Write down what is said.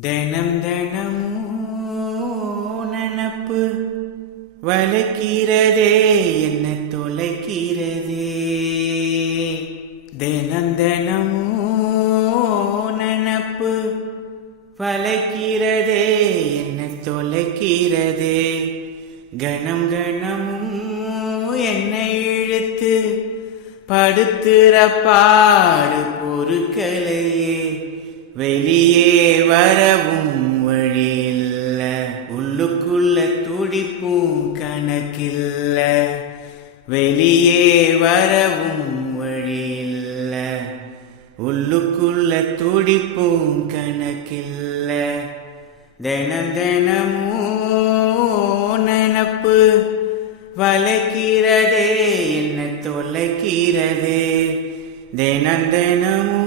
தினம் தினமும் நினப்பு வளைக்கிறதே என்ன தொலைக்கிறதே. தினம் தினமும் நினப்பு வளைக்கிறதே என்ன தொலைக்கிறதே. கணம் கணமும் என்னை இழுத்து படுத்துற பாடு பொறுக்கலையே. வெளியே வரவும் வழியில்ல, உள்ளுக்குள்ள துடிப்பும் கணக்கில்ல. வெளியே வரவும் வழியில்ல, உள்ளுக்குள்ள துடிப்பும் கணக்கில்ல. தினம் தினமும் நினப்பு வளைக்கிறதே என்ன தொலைக்கிறதே. தினம் தினமும்